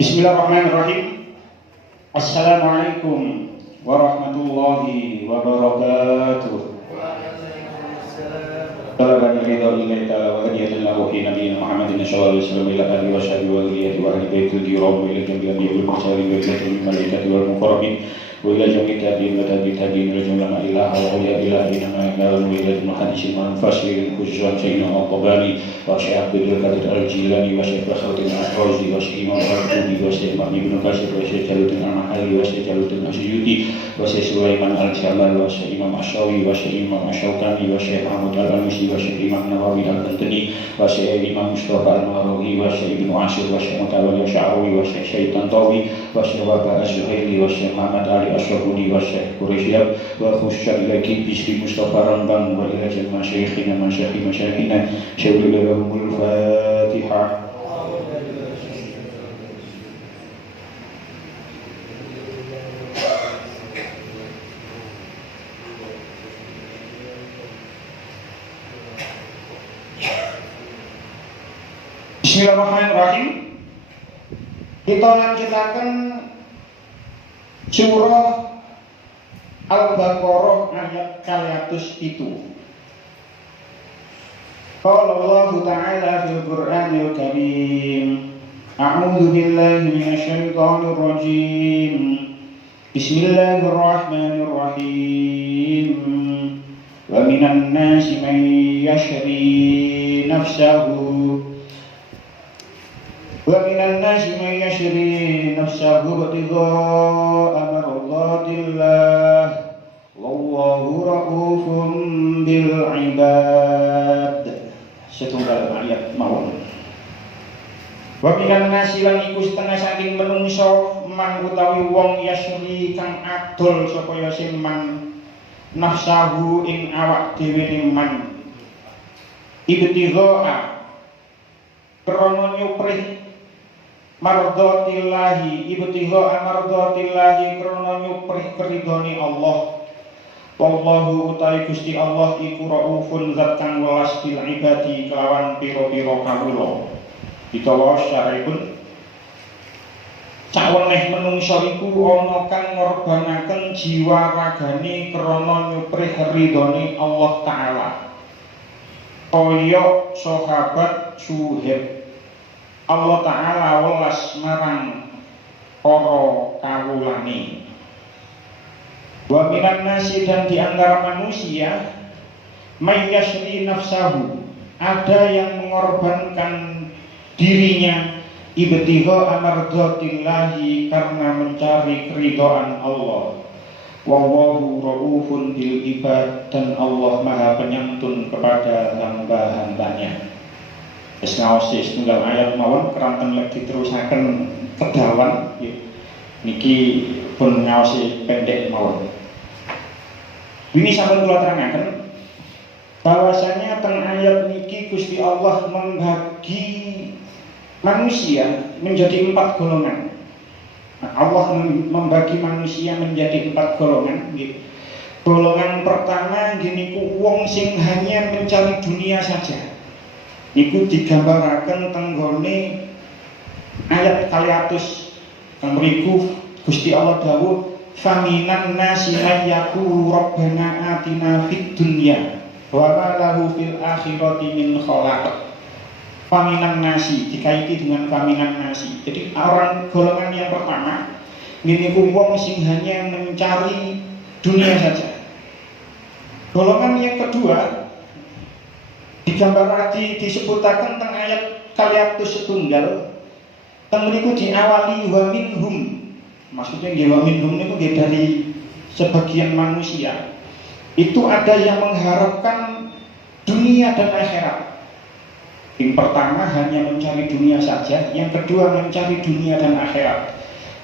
Bismillahirrahmanirrahim. Assalamualaikum warahmatullahi wabarakatuh. Talabani ridha lillahi ta'ala wa hadiyatan lahu fi nabiyina Muhammadin sallallahu alaihi wasallam ila alihi wa sahbihi wa dhurriyyati wa ahli baitil kiram wa ila jami'il anbiya'i wal mursalin wa ila jami'il malaikati wal muqarrabin wa ila jami'it tabi'in wa tabi'in ila jami'il la ilaha wa la ilaha illa anta wa ila jami'il hadisin wa anfasil khususan sayyidina al-Tabari wa Syekh Abdul Qadir al-Jilani wa Syekh Fakhruddin al-Razi wa Syekh Imam al-Qudi wa Syekh Ibnu Katsir wa Syekh Jaluddin al-Mahali wa Syekh Jaluddin al-Suyuti wa Syekh Sulaiman al-Jamal wa Syekh Imam Asy-Syawi wa Syekh Imam Asy-Syaukani wa Syekh Ahmad al-Anusi wa Syekh Imam Nawawi al-Bantani wa Syekh Imam Mustafa al-Maruhi wa Syekh Ibnu Asyir wa Syekh Mutawalli Sya'rawi wa Syekh Syaitan Tawi wa Syekh Waba Az-Zuhaili wa Syekh Muhammad Ali Asy-Syahudi wa Syekh Quraisyab wa khusyad lagi Bisri Mustafa Rambang wa ila jami'il masyayikhina masyayikhina syaikhul lahumul Fatihah. Bismillahirrahmanirrahim. Kita lanjutakan surah Al-Baqarah ayat 107. Qala Allah Ta'ala fil Qur'anil Karim. A'udzu billahi minasy syaithanir rajim. Bismillahirrahmanirrahim. Wa minan nasi man yashri nafsahu وَمِنَ النَّاسِ مَن يَشْرِي نَفْسَهُ ابْتِغَاءَ مَرْضَاتِ اللَّهِ وَاللَّهُ رَءُوفٌ بِالْعِبَادِ. Setunggal ayat mawon. Wa minan nasi lan iku setengah saking menungso man utawi wong yasri kang adol sapa yasin man nafsahu ing awak dhewe man ibtigha krana nyuprih mardhatillahi ibtigha mardhatillahi krana nyuprih keridhone Allah. Wallahu utai Gusti Allah iku raufun zat kang welas bil ibadi kelawan pira-pira kawula. Ditawa syaripun saweneh menungsa iku ana kang ngorbanaken jiwa ragane krana nyuprih ridhone Allah taala. Kaya sahabat Suhaib, Allah Ta'ala welas marang para kawulane. Wa minan nasi dan diantara manusia may yashri nafsahu, ada yang mengorbankan dirinya ibtigha amardatillahi karena mencari keridhaan Allah. Wallahu raufun bil ibad, dan Allah maha penyantun kepada hamba-hambanya. Wis ngaosi setunggal ayat mawon keranten lagi terusaken kedawan niki pun ngaosi pendek mawon. Ini sampun kula terangaken bahwasanya teng ayat niki Gusti Allah membagi manusia menjadi 4 golongan. Allah membagi manusia menjadi 4 golongan. Golongan pertama gini ku wong sing hanya mencari dunia saja. Iku digambaraken tenggone ayat 100 kang mriku Gusti Allah dawuh faminan nasi may yaqulu rabbana atina fid dunya wa ma lahu fil akhirati min khalaq. Faminan nasi dikaiti dengan faminan nasi. Jadi orang golongan yang pertama ini wong sing hanya mencari dunia saja. Golongan yang kedua digambarkan disebutaken teng ayat 101 teng mriku diawali wa minhum. Maksudnya nggih wa minhum niku nggih dari sebagian manusia. Itu ada yang mengharapkan dunia dan akhirat. Yang pertama hanya mencari dunia saja, yang kedua mencari dunia dan akhirat.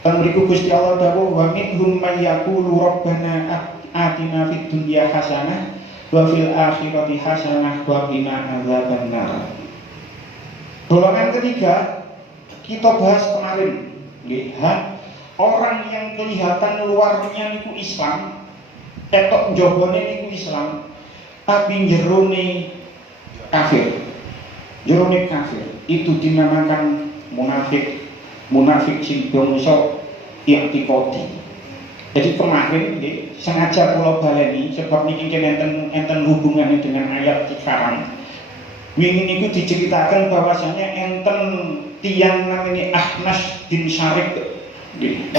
Teng mriku Gusti Allah dawuh wa minhum may yaqulu rabbana atina fid dunya hasanah wa fil akhirati hasanah wa qina adzabannar. Golongan ketiga kita bahas kemarin, orang yang kelihatan luarnya niku Islam, ketok njobone niku Islam, tapi jerone kafir. Jerone kafir itu dinamakan munafik. Munafik sing bangsa i'tiqadi. Jadi kemarin sengaja kula baleni sebab niki enten hubungannya dengan ayat sekarang. Wingi niku diceritakan bahwasanya enten tiang namanya Ahnas bin Syarif.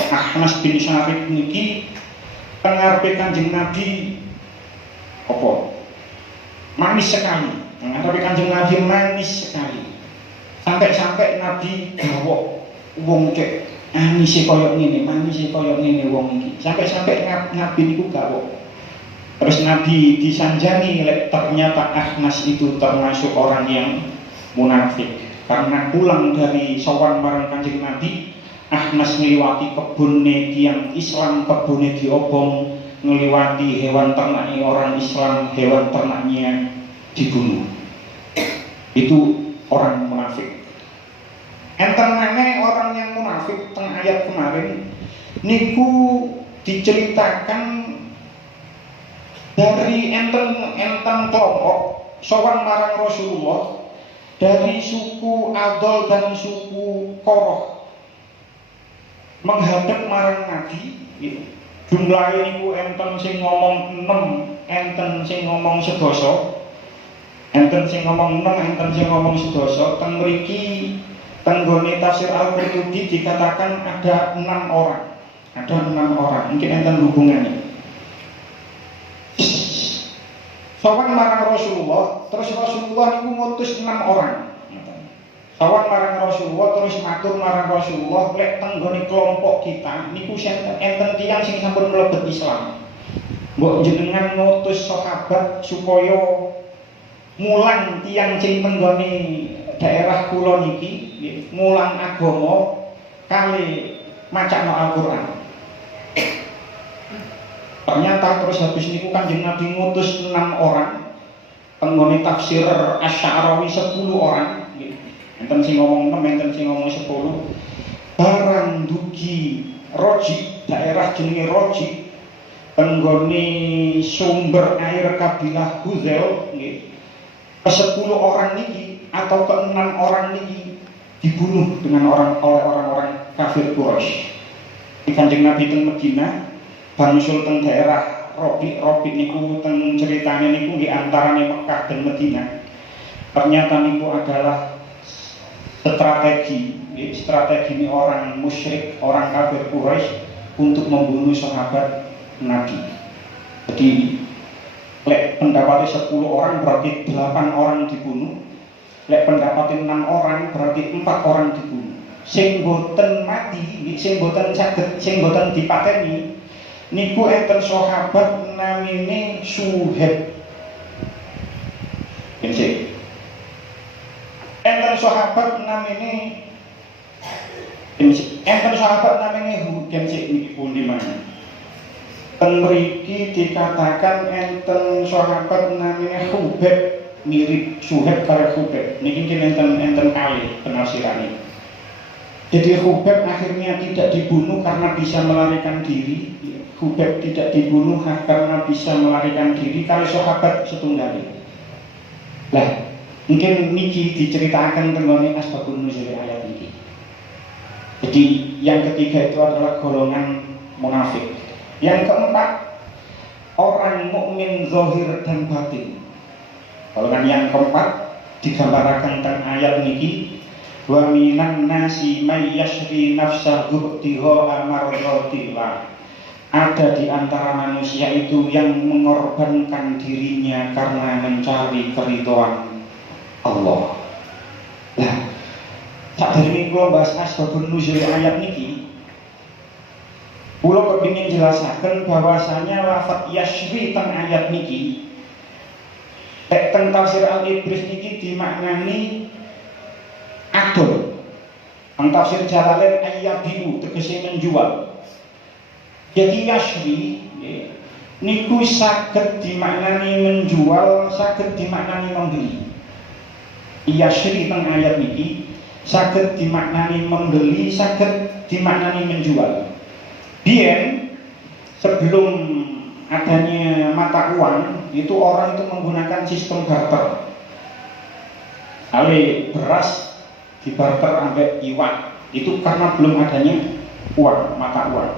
Ahnas bin Syarif niki pengarepe Kanjeng Nabi apa? Manis sekali. Pengarepe Kanjeng Nabi manis sekali. Sampai-sampai Nabi gawok wong cek anise koyo ngene, manise koyo ngene wong iki. Sampai-sampai Nabi niku gawok. Terus Nabi disanjani, ternyata Ahnas itu termasuk orang yang munafik. Karena pulang dari sowan marang Kanjeng Nabi, Ahnas ngliwati kebunne tiyang Islam, kebunne diobong, ngliwati hewan ternaknya orang Islam, hewan ternaknya dibunuh. Itu orang munafik. Enten meneh orang yang munafik teng ayat kemarin niku diceritakan dari enten kelompok sowan marang Rasulullah dari suku Adol dan suku Koroh menghadap marang Nabi. Jumlahnya niku enten sing ngomong 6, enten sing ngomong 11. Enten sing ngomong 6, enten sing ngomong 11. Teng mriki tenggone tafsir Al-Qurtubi dikatakan ada 6 orang. Ada 6 orang. Mungkin enten hubungannya. Sowan marang Rasulullah, terus Rasulullah niku ngutus 6 orang. Sowan marang Rasulullah terus matur marang Rasulullah, lek tenggone kelompok kita niku enten tiyang sing sampun mlebet Islam. Mbok jenengan ngutus sahabat supaya mulang tiyang sing tenggone daerah kula niki mulang agama kali macakno Al-Qur'an. Ternyata terus habis niku Kanjeng Nabi ngutus 6 orang. Tenggone tafsir Asy-Sya'rawi 10 orang. Enten sing ngomong 6, enten sing ngomong 10. Barang dugi Roji, daerah jenenge Roji, tenggone sumber air kabilah Huzail nggih. Ke-10 orang niki atau ke-6 orang niki dibunuh dengan oleh orang-orang kafir Quraisy. Di Kanjeng Nabi teng Madinah bangsul teng daerah Robi niku teng ceritane niku nggih antarane Mekah dan Madinah. Ternyata niku adalah strategi ini orang musyrik, orang kafir Quraisy untuk membunuh sahabat Nabi. Jadi lek pendapatnya 10 orang berarti 8 orang dibunuh. Lek pendapatnya 6 orang berarti 4 orang dibunuh. Sing boten mati, sing boten saged, sing boten dipateni niku enten sahabat namine Suhaib. Enten sahabat namine Hudem sik niki pundi maneh. Ten mriki dikatakan enten sahabat namine Hubaib, mirip Suhaib karo Hubaib. Niki enten kali penafsirane. Jadi Hubaib akhirnya tidak dibunuh karena bisa melarikan diri. Hubaib tidak dibunuh karena bisa melarikan diri kalau sahabat setunggal. Lah, mungkin niki diceritakan tenggone asbabun nuzul ayat niki. Jadi yang ketiga itu adalah golongan munafik. Yang keempat, orang mukmin zahir dan batin. Golongan yang keempat digambarkan tentang ayat niki, wa minan nasi may yashri nafsahu ibtigha'a mardatillah. Ada di antara manusia itu yang mengorbankan dirinya karena mencari keridhaan Allah. Nah, saat hari ini kula bahas asbabun nuzul ayat niki, kula kepingin jelasaken bahwasanya lafaz yashri teng ayat niki teng tafsir Al-Ibris niki dimaknani adol. Teng tafsir Jalalain ayyabiu tegese menjual. Jadi yashri niku saged dimaknani menjual, saged dimaknani membeli. Yashri teng ayat niki saged dimaknani membeli, saged dimaknani menjual. Biyen sebelum adanya mata uang itu orang itu menggunakan sistem barter. Ale beras dibarter ambek iwan, itu karena belum adanya uang, mata uang.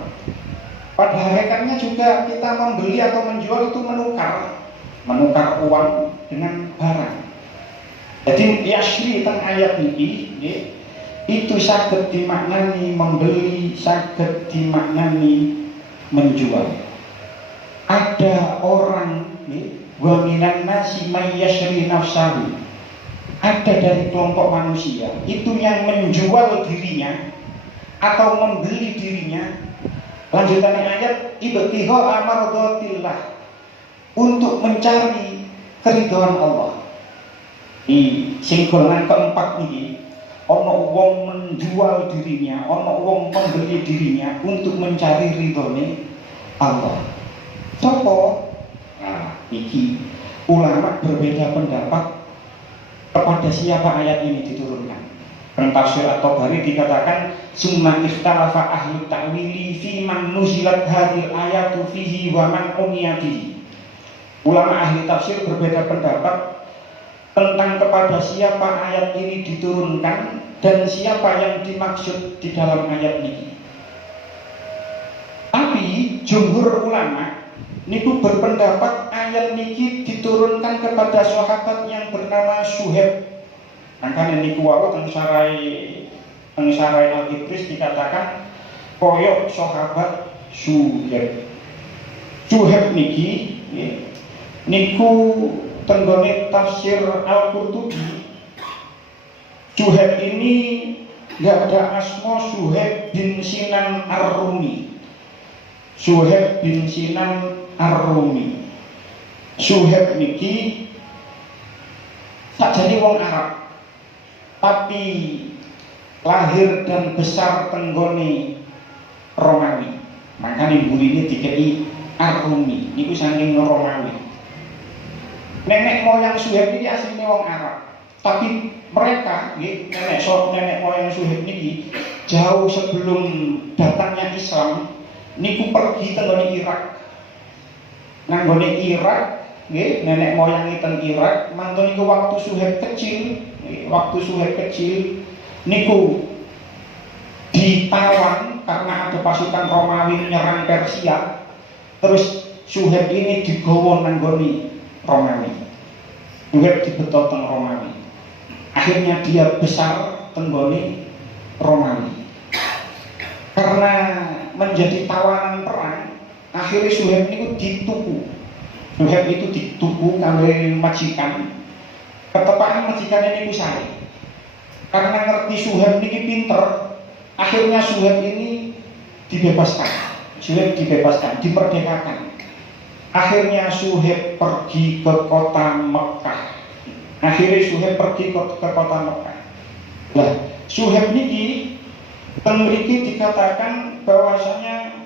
Pada hakikatnya juga kita membeli atau menjual itu menukar uang dengan barang. Jadi yashri teng ayat ini itu saged dimaknani membeli, saged dimaknani menjual. Ada orang wa minan nasi may yashri nafsahu. Ada dari kelompok manusia itu yang menjual dirinya atau membeli dirinya. Lanjutannya ayat ibtigha amardhatillah, untuk mencari keridhaan Allah. Di golongan keempat ini ono wong menjual dirinya, ono wong membeli dirinya untuk mencari ridhone Allah. Sopo? Nah, iki ulama berbeda pendapat kepada siapa ayat ini diturunkan. Pentafsir At-Tabari dikatakan summa ikhtalafa ahli ta'wili fi man nuzilat hadhil ayatu fihi wa man umiyatihi. Ulama ahli tafsir berbeda pendapat tentang kepada siapa ayat ini diturunkan dan siapa yang dimaksud di dalam ayat ini. Tapi jumhur ulama niku berpendapat ayat niki diturunkan kepada sahabat yang bernama Suhaib. Makanya niku wau teng sarai Al-Ibris dikatakan koyok sahabat Suhaib. Suhaib niki niku tenggone tafsir Al-Qurtubi. Suhaib ini nggak ada asma Suhaib bin Sinan Ar-Rumi. Suhaib bin Sinan Ar-Rumi. Suhaib niki sakjane wong Arab, tapi lahir dan besar tenggone Romawi. Makanya burine dikei Ar-Rumi. Niku saking Romawi. Nenek moyang Suhaib ini aslinya wong Arab, tapi mereka nenek moyang Suhaib ini jauh sebelum datangnya Islam niku pergi tenggone Irak. Nanggone Irak, nenek moyang teng Irak, mantun niku waktu Suhaib kecil, niku ditawan karena ada pasukan Romawi menyerang Persia. Terus Suhaib ini digawa nanggone Romawi. Suhaib dibetot teng Romawi. Akhirnya dia besar tenggone Romawi. Karena menjadi tawanan perang, akhirnya Suhaib itu dituku. Suhaib itu dituku oleh majikan. Ketepaan majikan ini saya. Karena ngerti Suhaib ini pinter, akhirnya Suhaib ini dibebaskan. Suhaib dibebaskan, diperdekakan. Akhirnya Suhaib pergi ke kota Mekah. Ke kota Mekah. Nah, Suhaib ini mriki dikatakan bahwasanya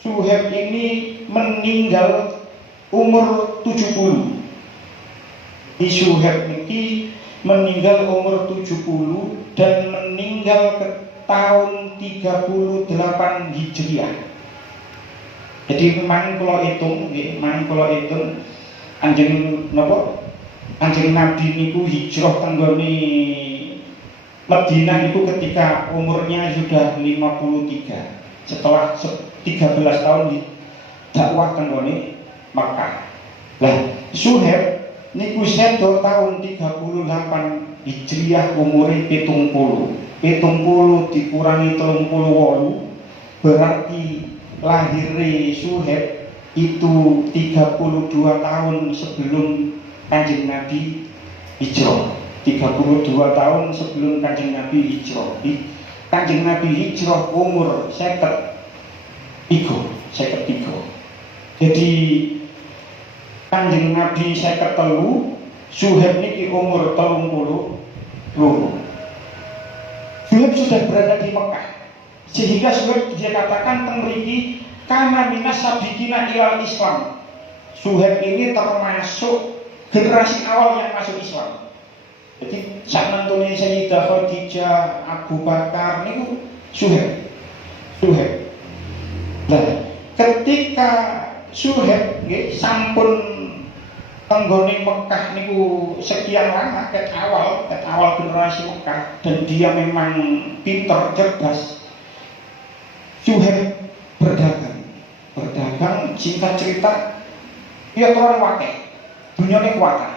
Suhaib ini meninggal umur 70. Di Suhaib ini meninggal umur 70 dan meninggal ke tahun 38 Hijriah. Jadi main kalau hitung Anjing Nabi niku hijrah tenggone Madinah itu ketika umurnya sudah 53. Setelah 13 tahun di dakwah tenggone Makkah. Lah, Suhaib niku sedo tahun 38 Hijriah umure 70. 70 dikurangi 38 berarti lahirnya Suhaib itu 32 tahun sebelum Kanjeng Nabi hijrah. 32 tahun sebelum Kanjeng Nabi hijrah. Kanjeng Nabi hijrah umur 53. Jadi Kanjeng Nabi 53, Suhaib niki umur 32. Suhaib sudah berada di Mekah. Sehingga Suhaib dikatakan teng mriki kana minas sabiqina ilal Islam. Suhaib ini termasuk generasi awal yang masuk Islam. Jadi sak nantune Sayyidah Khadijah, Abu Bakar niku Suhaib. Nah, ketika Suhaib sampun tenggone Mekah niku sekian lama ket awal generasi Mekah, dan dia memang pintar cerdas. Suhaib berdagang singkat cerita ya terlalu wakil dunyane kuwata.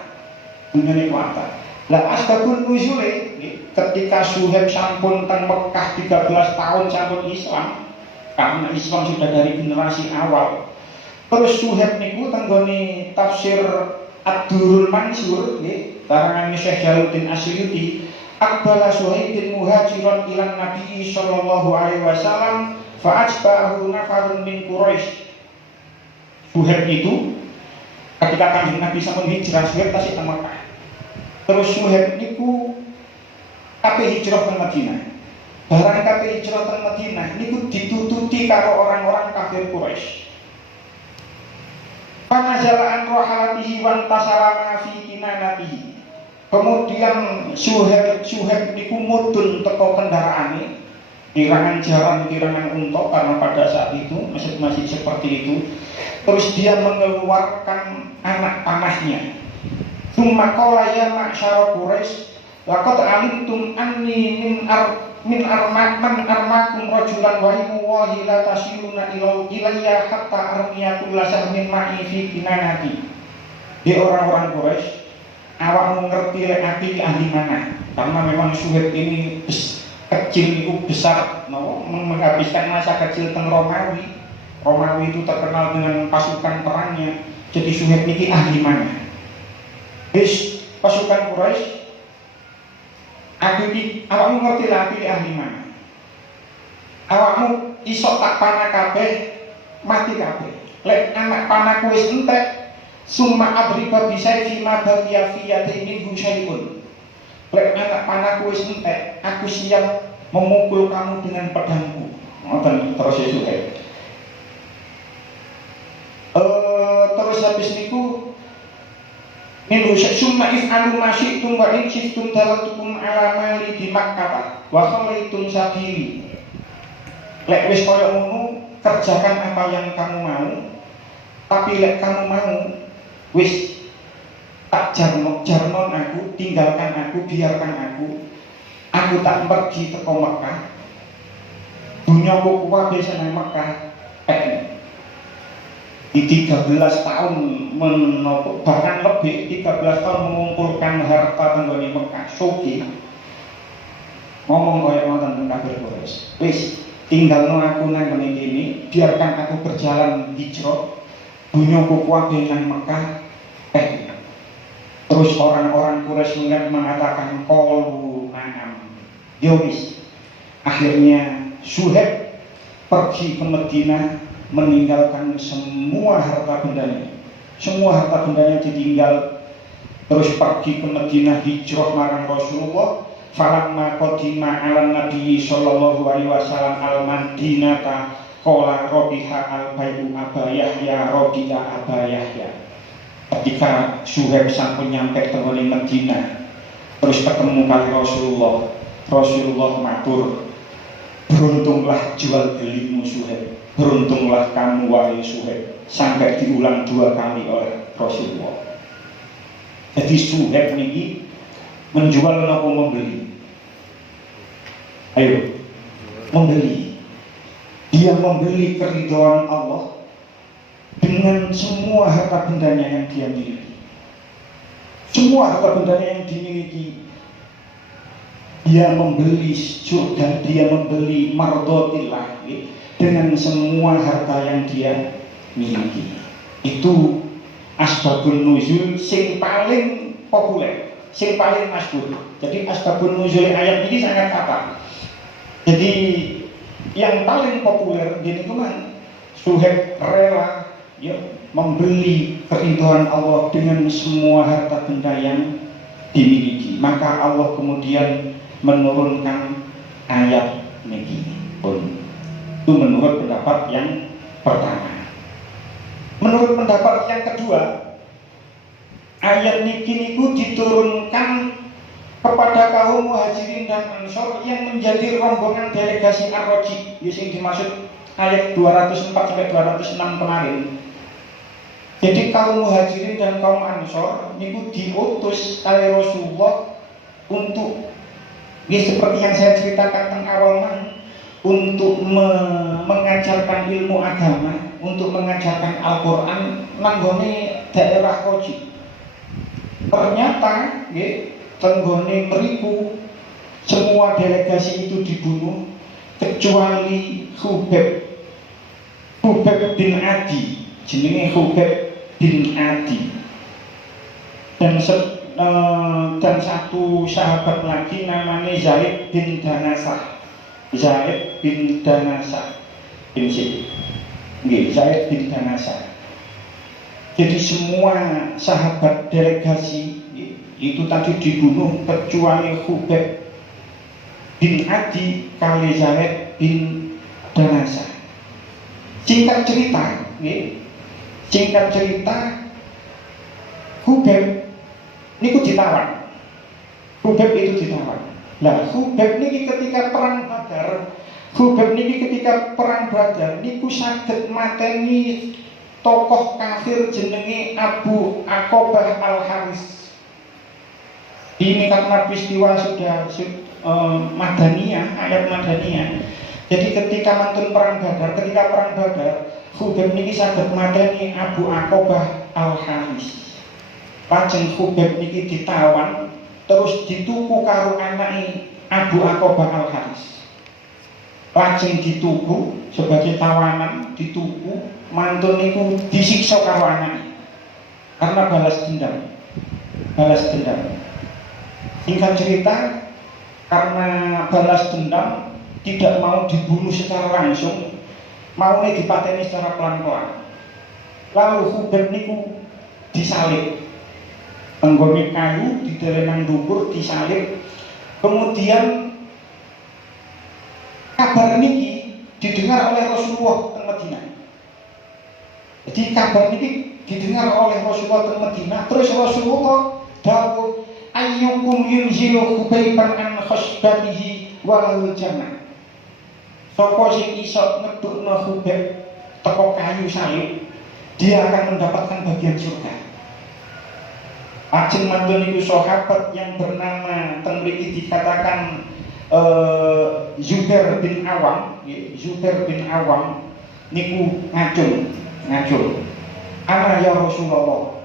Lah asbabun nuzule ketika Suhaib sampun teng Mekah 13 tahun sampun Islam, karena Islam sudah dari generasi awal. Terus Suhaib niku tenggone tafsir Ad-Durrul Mansur nggih, karangan Syekh Jalaluddin Asyuyuti, aqbala Suhaibun muhajiran ilan Nabi sallallahu alaihi wasallam fa ajba'ahu nafarun min Quraisy. Suhaib itu ketika Kanjeng Nabi sampun hijrah, Suhaib tasih teng Mekah. Terus Suhaib niku kabeh hijrah teng Madinah. Barang kabeh hijrah teng Madinah niku ditututi karo orang-orang kafir Quraisy. Panajalaan rohalatihi wan tasalama fi kinanatihi. Kemudian Suhaib niku mudun teko kendaraane, kirangan jaran, kirangan unta, karena pada saat itu masih seperti itu. Terus dia mengeluarkan anak panahnya. Tsumma qala ya ma'syara Quraisy, laqad alimtum anni min armakum rajulan wa wallahi la tasiluna ilayya hatta armiyakum la sahmin ma'i fi kinanati. Di orang-orang Quraisy, awakmu ngerti lek ati ahli mana? Karena memang Suhaib ini kecil itu besar, menghabiskan masa kecil teng Romawi. Romawi itu terkenal dengan pasukan perangnya. Jadi Suhaib niki ahli mana? Pasukan Quraisy, awakmu ngerti lah pilih ahli mana? Awakmu iso tak panah kabeh, mati kabeh. Lek anak panahku wis entek, summa adriba bisayfi ma baqiya fi yadihi syai'un. Lek anak panahku wis entek, aku siap memukul kamu dengan pedangku. Ngoten terus Suhaib. Terus habis niku min summa if'alu ma syi'tum wa in syi'tum dalatukum ala mali di Makkah wa khalaitum sabili. Lek wis koyo ngono, kerjakan apa yang kamu mau. Tapi lek kamu mau, wis tak jarnon aku, tinggalkan aku, biarkan aku. Aku tak pergi teko Mekah. Dunyaku kuwabe seneng Mekah. Di 13 tahun bahkan lebih 13 tahun mengumpulkan harta tenggone Mekah, suki. Ngomong kaya ngoten teng kafir Quraisy. Wis tinggalno aku nang ngene iki, biarkan aku berjalan hijrah. Dunyaku kuwabe nang Mekah. Terus orang-orang Quraisy mengatakan qalu na'am. Yowis. Akhirnya Suhaib pergi ke Madinah, meninggalkan semua harta bendanya. Semua harta bendanya ditinggal. Terus pergi ke Madinah, hijrah marang Rasulullah. Falamma qadima 'alan Nabi sallallahu alaihi wasallam al-Madinata qala Rabiha al-Bayu Aba Yahya Rabiha Aba Yahya. Ketika Suhaib sampun nyampe ke Madinah, terus ketemu kali Rasulullah matur, beruntunglah jual belimu Suhaib, beruntunglah kamu wahai Suhaib. Sampai diulang 2 kali oleh Rasulullah. Jadi Suhaib ini menjual atau membeli? Ayo, membeli. Dia membeli keridhaan Allah dengan semua harta bendanya yang dia miliki. Semua harta bendanya yang dimiliki, dia membeli surga, dia membeli mardotillah dengan semua harta yang dia miliki. Itu asbabun nuzul sing paling populer, sing paling masyhur. Jadi asbabun nuzul ayat ini sangat apa? Jadi yang paling populer jadi teman, Suhaib rela ya membeli keridhaan Allah dengan semua harta benda yang dimiliki. Maka Allah kemudian menurunkan ayat niki pun. Itu menurut pendapat yang pertama. Menurut pendapat yang kedua, ayat niki niku diturunkan kepada kaum Muhajirin dan Ansor yang menjadi rombongan delegasi Ar-Raji, yang dimaksud ayat 204 sampai 206 kemarin. Jadi kaum Muhajirin dan kaum Ansor niku diutus oleh Rasulullah untuk, ya seperti yang saya ceritakan tentang awal, untuk mengajarkan ilmu agama, untuk mengajarkan Al-Quran nanggone daerah Koji. Ternyata tenggone meriku semua delegasi itu dibunuh kecuali Hubeb bin Adi, jenenge Hubeb bin Adi, dan satu sahabat lagi namanya Zaid bin Danasah. Zaid bin Danasah bin Zaid bin Danasah. Jadi semua sahabat delegasi itu tadi dibunuh kecuali Hubeb bin Adi kali Zaid bin Danasah. Singkat cerita, Hubeb niku ditawan. Hubeb itu ditawan. Lah Hubeb niki ketika perang Badar niku saged mateni tokoh kafir jenenge Abu Aqobah Al-Haris. Ini karena peristiwa sudah Madaniyah, ayat Madaniyah. Jadi ketika perang Badar, Hubeb niki saged mateni Abu Aqobah Al-Haris. Lajeng Hubeb niki ditawan terus dituku karo anake Abu Aqobah Al-Haris. Lajeng dituku sebagai tawanan, dituku mantun niku disiksa karo anake karena balas dendam. Singkat cerita, karena balas dendam tidak mau dibunuh secara langsung, maunya dipateni secara pelan-pelan. Lalu Hubeb niku disalib, tenggone kayu di delenang dhuwur disalib. Kemudian kabar niki didengar oleh Rasulullah teng Madinah. Jadi kabar niki didengar oleh Rasulullah teng Madinah, terus Rasulullah dawuh ayyukum yunzilu Hubaiban an khasbatihi walal jannah. Sapa sing iso ngedukno Hubeb teko kayu salib, dia akan mendapatkan bagian surga. Ajeng mantun niku sahabat yang bernama teng mriki dikatakan Zubair bin Awam niku ngacul. Ana ya Rasulullah.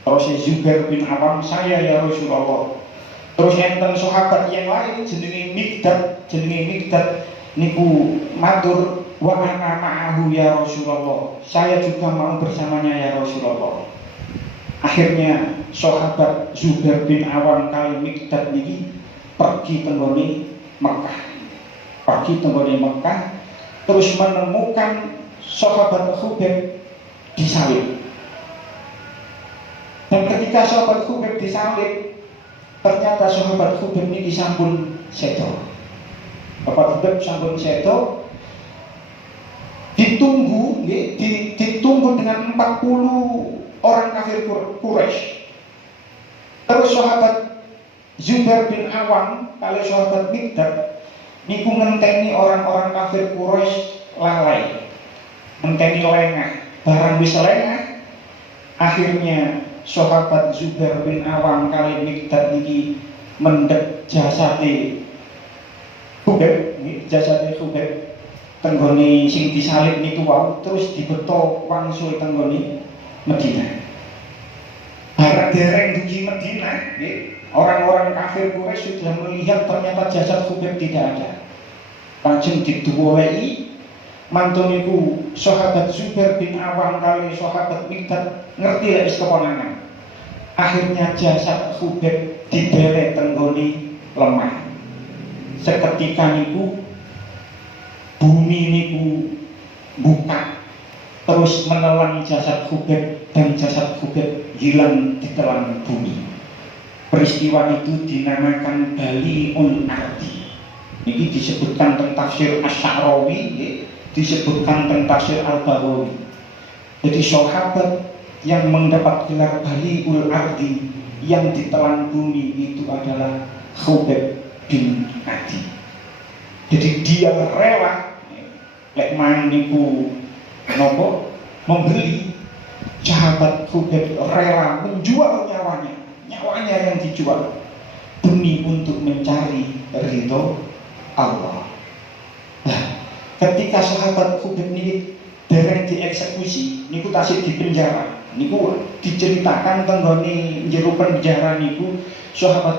Terus Zubair bin Awam, saya ya Rasulullah. Terus enten sahabat yang lain jenenge Mikdad niku matur wa ana ma'ahu ya Rasulullah. Saya juga mau bersamanya ya Rasulullah. Akhirnya sahabat Zubair bin Awam kali Mikdad niki pergi tenggone Mekah, terus menemukan sahabat Hubeb disalib. Dan ketika sahabat Hubeb disalib, ternyata sahabat Hubeb ini disampun seto. Bapak Hubeb sampun seto, ditunggu dengan 40 orang kafir Quraisy. Terus sahabat Zubair bin Awam kali sahabat Mikdad niku ngenteni orang-orang kafir Quraisy lalai, ngenteni lengah, barang bisa lengah. Akhirnya sahabat Zubair bin Awam kali Mikdad niki mendhet jasade Hubeb tenggone sing disalib niku wau, terus dibeto wangsul tenggone Madinah. Barang dereng dugi Madinah, orang-orang kafir Quraisy sudah melihat ternyata jasad Hubeb tidak ada. Langsung diduwei mantun niku sahabat Zubair bin Awam kali sahabat Mikdad ngerti lek wis keponangan. Akhirnya jasad Hubeb dibelek tenggone lemah. Seketika niku bumi niku buka terus menelan jasad Hubeb, dan jasad Hubeb hilang di telan bumi. Peristiwa itu dinamakan Bali'ul Ardi. Ini disebutkan tentang tafsir Asy-Sya'rawi, disebutkan tentang tafsir Al-Baghawi. Jadi sahabat yang mendapat gelar Bali'ul Ardi yang ditelan bumi itu adalah Hubeb bin Adi. Jadi dia rela lek mang niku nopo membeli sahabat Khubayb rela menjual nyawanya yang dijual demi untuk mencari ridho Allah. Nah, ketika sahabat Khubayb ini dereng dieksekusi, niku tasik di penjara, niku diceritakan tenggone jero penjara niku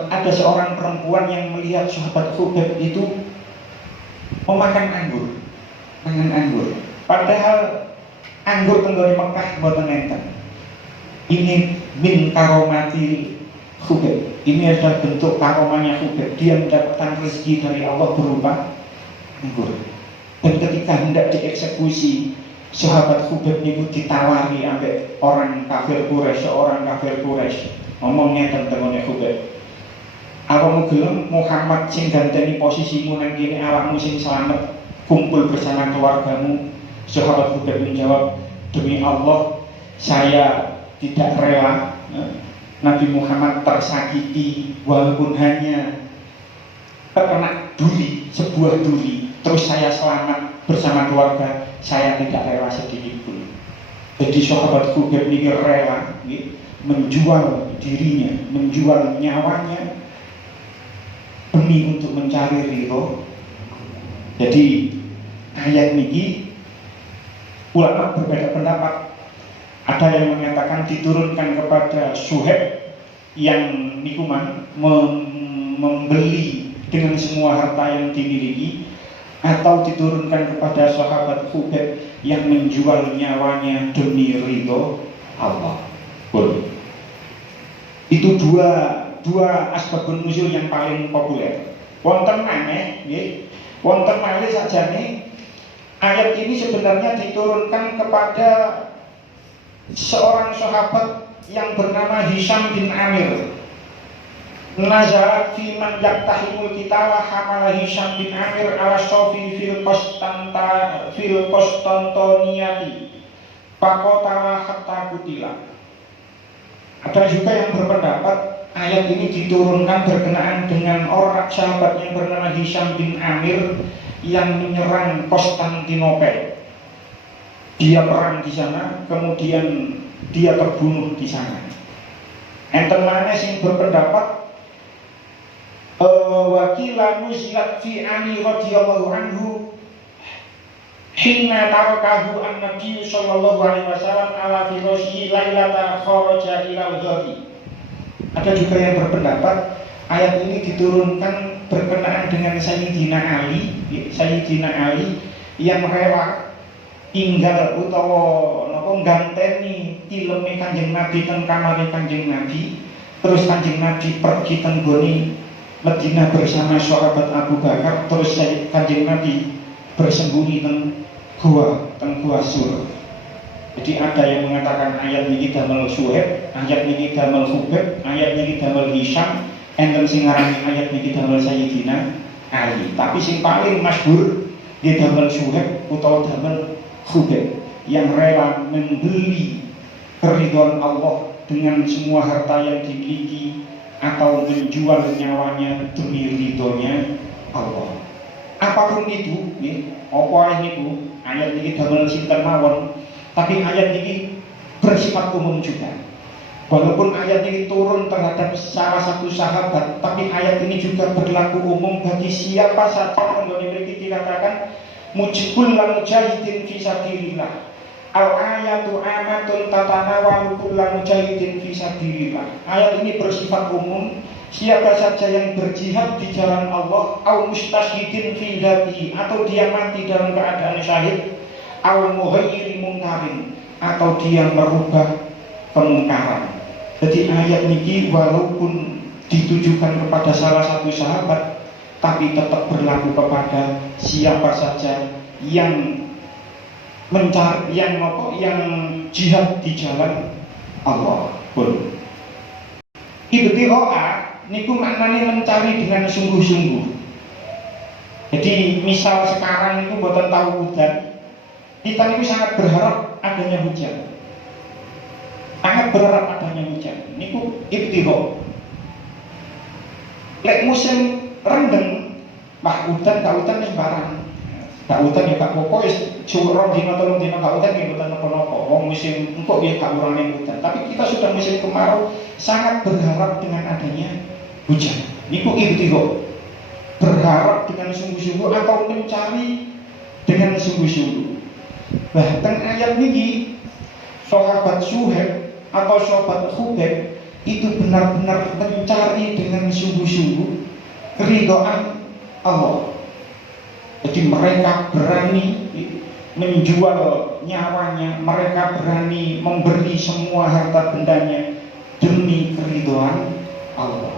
ada seorang perempuan yang melihat sahabat Khubayb itu memakan anggur. Padahal anggur tenggone Mekah mboten enten. Ini min karomati Khubayb. Ini adalah bentuk karomanya Khubayb. Dia mendapatkan rezeki dari Allah berupa anggur. Dan ketika hendak dieksekusi, sahabat Khubayb niku ditawari ambek orang kafir Quraisy, seorang kafir Quraisy. Ngomongnya tentang Khubayb. Awakmu gelem Muhammad sing ganteni posisimu nang kene, awakmu sing selamat kumpul bersama keluargamu. Sahabat Khubayb menjawab, demi Allah saya tidak rela Nabi Muhammad tersakiti walaupun hanya terkena duri, sebuah duri, terus saya selamat bersama keluarga, saya tidak rela sedikit pun. Jadi sahabat Khubayb ini rela menjual dirinya, menjual nyawanya demi untuk mencari ridho. Jadi ayat ini ulama berbeda pendapat. Ada yang mengatakan diturunkan kepada Suhaib yang nikuman membeli dengan semua harta yang dimiliki, atau diturunkan kepada sahabat Khubayb yang menjual nyawanya demi ridho Allah. Boleh. Itu dua asbabun nuzul yang paling populer. Wonten maneh nggih, wonten malih sajane ayat ini sebenarnya diturunkan kepada seorang sahabat yang bernama Hisham bin Amir. Nazarat fi man yaktahimul kita wa hamala Hisham bin Amir ala sofi fil Konstantiniyati pakotala hatta kutila. Ada juga yang berpendapat ayat ini diturunkan berkenaan dengan orang sahabat yang bernama Hisham bin Amir yang menyerang Konstantinopel. Dia perang di sana, kemudian dia terbunuh di sana. Enten maneh sing berpendapat wakilan nuzilat fi Ali radhiyallahu anhu hina tarakahu an-nabiy sallallahu alaihi wasallam ala firasyi lailata kharaja ila al-ghadi. Ada juga yang berpendapat ayat ini diturunkan berkenaan dengan Sayyidina Ali yang rela inggal utawa napa ganteni tileme Kanjeng Nabi teng kamare Kanjeng Nabi, terus Kanjeng Nabi pergi teng gone Madinah bersama sahabat Abu Bakar, terus Kanjeng Nabi bersembunyi teng gua Sur. Jadi ada yang mengatakan ayat ini damel Suhaib, ayat ini damel Khubayb, ayat ini damel Hisham, enten sing ngarani ayat ini damel Sayyidina Ali. Tapi sing paling masyhur dia damel Suhaib utawa damel Khubayb yang rela membeli keridhaan Allah dengan semua harta yang dimiliki atau menjual nyawanya demi ridhonya Allah. Apapun itu, apa itu ayat ini damel sinten mawon, tapi ayat ini bersifat umum juga. Walaupun ayat ini turun terhadap salah satu sahabat, tapi ayat ini juga berlaku umum bagi siapa saja yang memiliki dikatakan mujibul lan mujahidin fi sabilillah. Al ayatu amatun tatanawalu kullu mujahidin fi sabilillah. Ayat ini bersifat umum. Siapa saja yang berjihad di jalan Allah, au mustashhidin fi dzatihi, atau dia mati dalam keadaan syahid, au muhayyiri munkarin, atau dia merubah kemungkaran. Jadi ayat ini walaupun ditujukan kepada salah satu sahabat, tapi tetap berlaku kepada siapa saja yang mencari, yang jihad di jalan Allah. Ibtiroa niku maknanya mencari dengan sungguh-sungguh. Jadi misal sekarang itu buatan tahu hujan, kita niku sangat berharap adanya hujan, sangat berharap adanya hujan. Niku ibtiro. Lek musim rendeng, mah hujan gak hujan sembarang. Gak udan ya gak apa-apa, rong dino telung dino gak udan ya udan apa-apa. Wong musim engkok ya gak urane udan. Tapi kita sudah musim kemarau, sangat berharap dengan adanya hujan. Niku ibtigo, berharap dengan sungguh-sungguh atau mencari dengan sungguh-sungguh. Bahkan ayat ini sahabat Suhaib atau sahabat Khubaib itu benar-benar mencari dengan sungguh-sungguh keridhaan Allah. Jadi mereka berani menjual nyawanya, mereka berani memberi semua harta bendanya demi keridhaan Allah.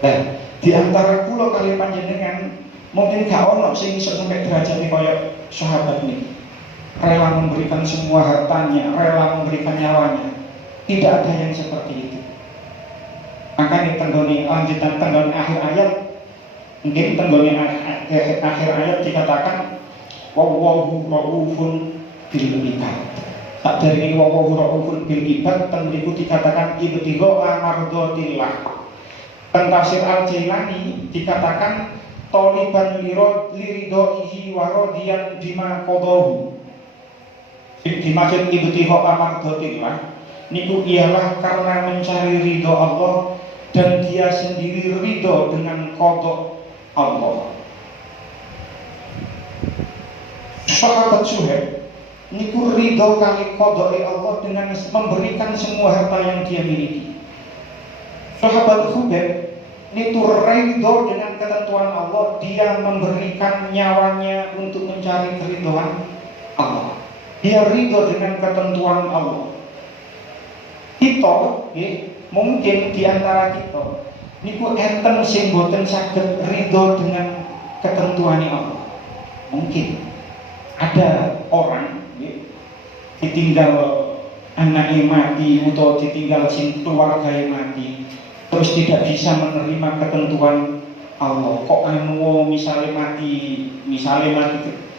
Dan di antara kula kali panjenengan mungkin gak ono sing iso sampai derajat kaya sahabat ini, rela memberikan semua hartanya, rela memberikan nyawanya. Tidak ada yang seperti itu. Makanya tenggone lanjutan tenggone akhir ayat, mungkin tenggone akhir ayat dikatakan wallahu raufun bil ibad. Tak dari ini wallahu raufun bil ibad, tenggone dikatakan ibtigha mardhatillah. Tafsir Al-Jailani dikatakan toliban liridaihi wa radiyan bima qadahu. Dimaksud ibtigha mardhatillah niku ialah karena mencari ridho Allah dan dia sendiri ridho dengan qada Allah. Sahabat Suhaib niku ridho kali qada'i Allah dengan memberikan semua harta yang dia miliki. Sahabat Khubaib niku ridho dengan ketentuan Allah, dia memberikan nyawanya untuk mencari keridhaan Allah. Dia ridho dengan ketentuan Allah. Kita, mungkin di antara kita niku enten sing boten saged ridho dengan ketentuan Allah. Mungkin ada orang ditinggal anaknya mati atau ditinggal keluarganya mati, terus tidak bisa menerima ketentuan Allah. Kok anu misalnya mati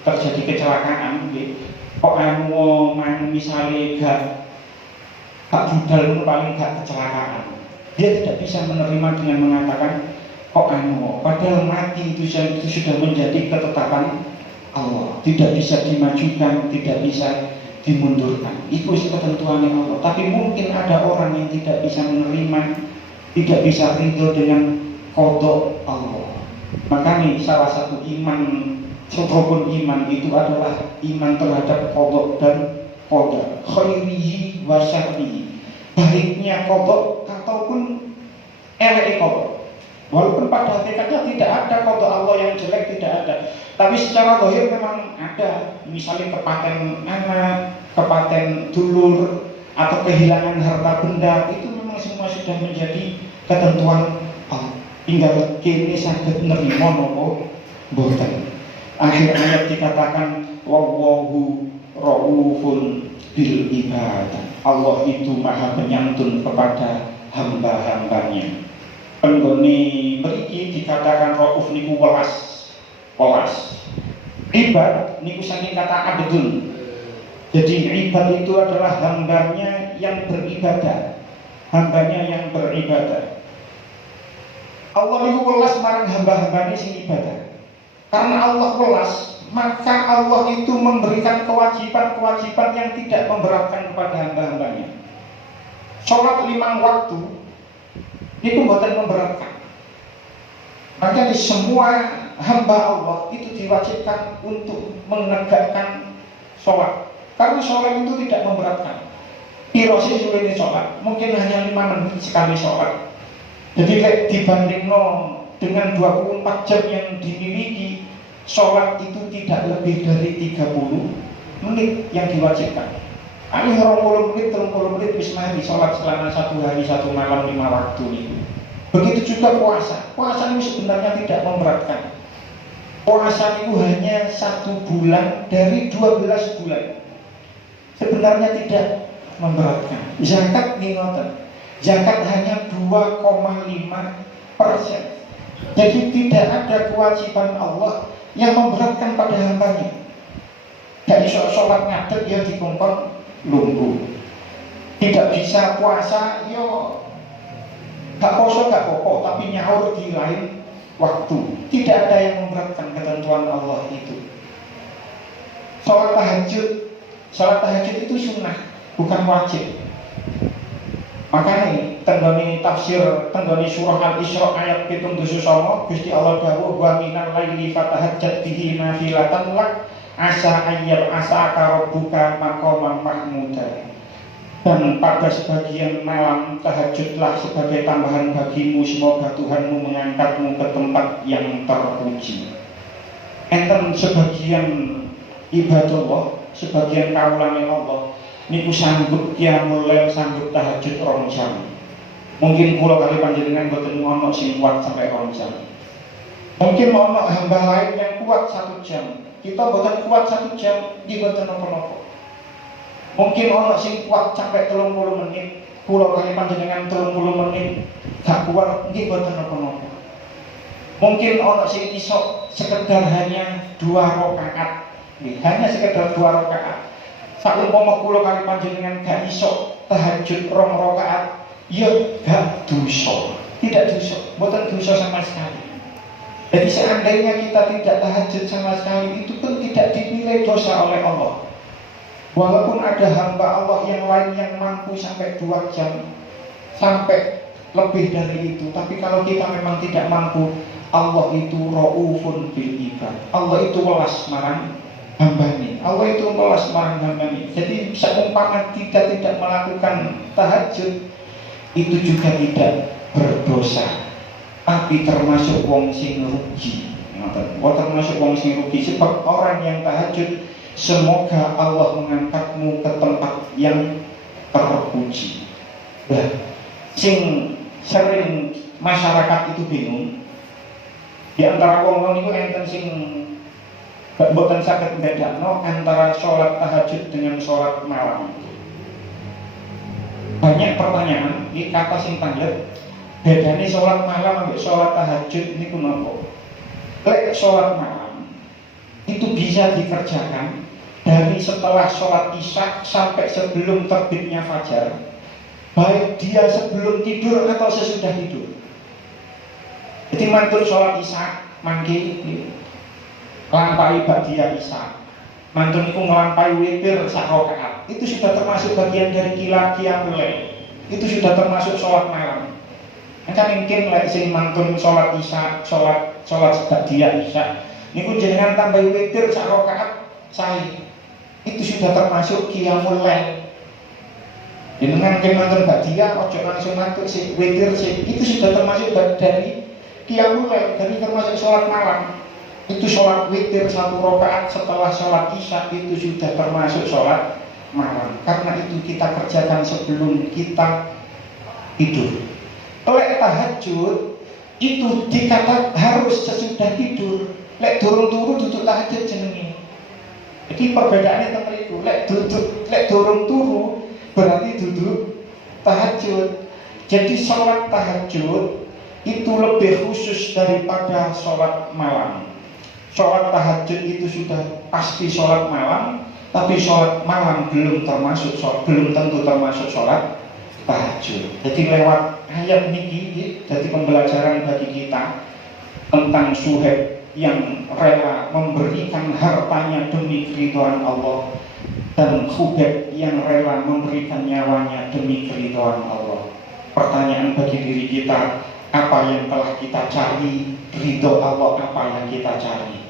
terjadi kecelakaan, kok anu misalnya gak budal paling gak kecelakaan, dia tidak bisa menerima dengan mengatakan kok anu, padahal mati itu sudah menjadi ketetapan Allah, tidak bisa dimajukan, tidak bisa dimundurkan. Itu ketentuan Allah. Tapi mungkin ada orang yang tidak bisa menerima, tidak bisa ridho dengan qada Allah. Makanya salah satu iman, rukun iman itu adalah iman terhadap qada dan qadar, khairihi wa syarrihi, baiknya qada ataupun elek qada. Walaupun pada hakikatnya tidak ada qada Allah yang jelek, tidak ada. Tapi secara zahir memang ada. Misalnya kepaten anak, kepaten dulur, atau kehilangan harta benda, itu memang semua sudah menjadi ketentuan Allah. Tinggal kini saged nerima napa mboten. Akhir ayat dikatakan wallahu raufun bil ibad. Allah itu maha penyantun kepada hamba-hambanya. Penggone mriki dikatakan rauf niku welas. Ibad niku saking kata abdun. Jadi ibad itu adalah hambanya yang beribadah. Hambanya yang beribadah. Allah niku welas marang hamba-hambane sing ibadah. Karena Allah welas, maka Allah itu memberikan kewajiban-kewajiban yang tidak memberatkan kepada hamba-hambanya. Sholat 5 waktu itu bukan memberatkan. Maka di semua hamba Allah itu diwajibkan untuk menegakkan sholat. Karena sholat itu tidak memberatkan. Pirosi sulit sholat, mungkin hanya 5 menit sekali sholat. Jadi dibandingno dengan 24 jam yang dimiliki, sholat itu tidak lebih dari 30 menit yang diwajibkan. Ini 20 menit, 30 menit bisa sholat selama 1 hari 1 malam 5 waktu ini. Begitu juga puasa. Puasa itu sebenarnya tidak memberatkan. Puasa itu hanya 1 bulan dari 12 bulan. Sebenarnya tidak memberatkan. Zakat ngoten. Zakat hanya 2,5%. Jadi tidak ada kewajiban Allah yang memberatkan pada hambanya. Gak bisa sholat ngadeg ya dikongkon lumpuh. Tidak bisa puasa yo gak poso gak pokok, tapi nyaur di lain waktu. Tidak ada yang memberatkan ketentuan Allah itu. Sholat tahajud itu sunnah, bukan wajib. Makanya tenggoni tafsir tenggoni surah Al-Isra ayat 79 Gusti Allah dawuh wa minal laili fatahajjat bihi nafilatan lak asa ayyab asaka rabbuka maqaman mahmuda. Dan pada sebagian malam tahajudlah sebagai tambahan bagimu, semoga Tuhanmu mengangkatmu ke tempat yang terpuji. Enten sebagian ibadallah, sebagian kawulane Allah niku sanggup qiyamul lail, sanggup tahajud 2 jam. Mungkin kula kali panjenengan boten ono sing kuat sampai 2 jam. Mungkin ono hamba lain yang kuat 1 jam. Kita boten kuat 1 jam, di boten napa-napa. Mungkin ono sing kuat sampai 30 menit. Kula kali panjenengan 30 menit gak kuat, nggih boten napa-napa. Mungkin ono sing iso sekedar hanya 2 rakaat. Hanya sekedar 2 rakaat. Saumpama kula kali panjenengan gak iso tahajud 2 rakaat, ya gak dosa. Tidak dosa, boten dosa sama sekali. Jadi seandainya kita tidak tahajud sama sekali, itu pun tidak dinilai dosa oleh Allah. Walaupun ada hamba Allah yang lain yang mampu sampai 2 jam, sampai lebih dari itu, tapi kalau kita memang tidak mampu, Allah itu raufun bil ibad. Allah itu welas marang hambane. Allah itu welas marang hambane. Jadi seumpama kita tidak melakukan tahajud, itu juga tidak berdosa, tapi termasuk wong sing rugi. Termasuk wong sing rugi. Sebab orang yang tahajud, semoga Allah mengangkatmu ke tempat yang terpuji. Nah, sing sering masyarakat itu bingung. Di antara wong-wong itu enten sing boten saged mbedakno antara sholat tahajud dengan sholat malam. Banyak pertanyaan, ini kata sing tanglet, bedane sholat malam sampai sholat tahajud niku napa? Lek sholat malam itu bisa dikerjakan dari setelah sholat isya sampai sebelum terbitnya fajar, baik dia sebelum tidur atau sesudah tidur. Jadi mantul sholat isya mangke nglampahi ba'diyah isya, mantul niku nglampahi witir sak rakaat, itu sudah termasuk bagian dari qiyamul lail. Itu sudah termasuk sholat malam. Kan mungkin lek sing mantun sholat isya, sholat ba'diyah isya niku jenengan tambahi witir sak rakaat sae. Itu sudah termasuk qiyamul lail. Jenengan mantun ba'diyah ojo langsung mantul si witir si, itu sudah termasuk dari qiyamul lail, dari termasuk sholat malam. Itu sholat witir 1 rakaat setelah sholat isya, itu sudah termasuk sholat malam. Karena itu kita kerjakan sebelum kita tidur. Lek tahajud itu dikata harus sesudah tidur. Lek durung turu duduk tahajud jenenge. Jadi perbedaannya tentang itu. Lek durung turu berarti duduk tahajud. Jadi sholat tahajud itu lebih khusus daripada sholat malam. Sholat tahajud itu sudah pasti sholat malam, tapi sholat malam belum tentu termasuk sholat tahajud. Jadi lewat ayat niki, jadi pembelajaran bagi kita tentang Suhaib yang rela memberikan hartanya demi keridhaan Allah, dan Khubaib yang rela memberikan nyawanya demi keridhaan Allah. Pertanyaan bagi diri kita, apa yang telah kita cari? Ridho Allah apa yang kita cari?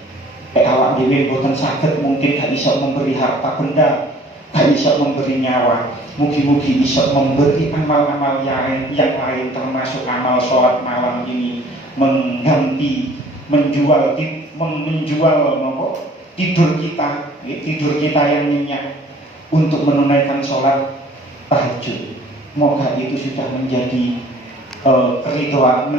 Awak dhewe boten saged, mungkin gak iso memberi harta benda, gak iso memberi nyawa. Mugi-mugi iso memberi amal-amal yang lain, termasuk amal sholat malam ini, mengganti menjual tidur kita yang nyenyak untuk menunaikan sholat tahajud. Moga itu sudah menjadi keridhaan,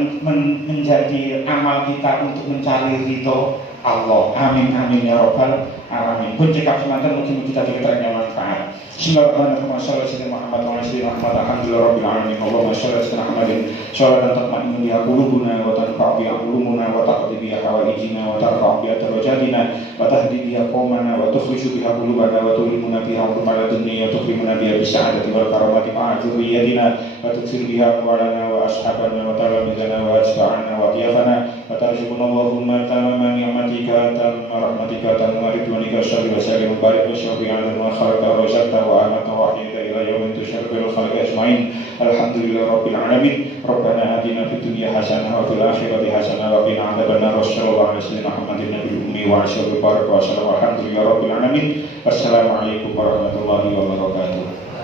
menjadi amal kita untuk mencari ridho Allah. Amin amin ya rabbal alamin. Pun cekap semanten mugi-mugi kita diterima manfaat. Bismillahirrahmanirrahim. Sallallahu Muhammad wa sallam Muhammad alhamdulillahirabbil alamin. Allahumma shalli ala Muhammadin sholatan tatma'innu biha qulubuna wa tanfa'u biha ulumuna wa taqdi biha hawaijina wa tarfa'u biha darajatina وتهدي بها قومنا وتخرج بها قلوبنا وتلهمنا بها حكمنا الدنيا وتكرمنا بها بالسعادة والكرامة مع ذريتنا وتكثر بها أموالنا وأصحابنا وتلاميذنا وأتباعنا وضيافنا وترزقنا اللهم تمام نعمتك تم رحمتك تم رضوانك الشر وسلم وبارك وشرب على ما خلقت ورزقت وأمت وحيد إلى يوم تشرف الخلق أجمعين الحمد لله رب العالمين ربنا آتنا في الدنيا حسنة وفي الآخرة حسنة وقنا عذاب النار وصلى الله على سيدنا محمد النبي الأمي وعلى آله وبارك وسلم والحمد لله رب العالمين. Wassalamualaikum warahmatullahi wabarakatuh.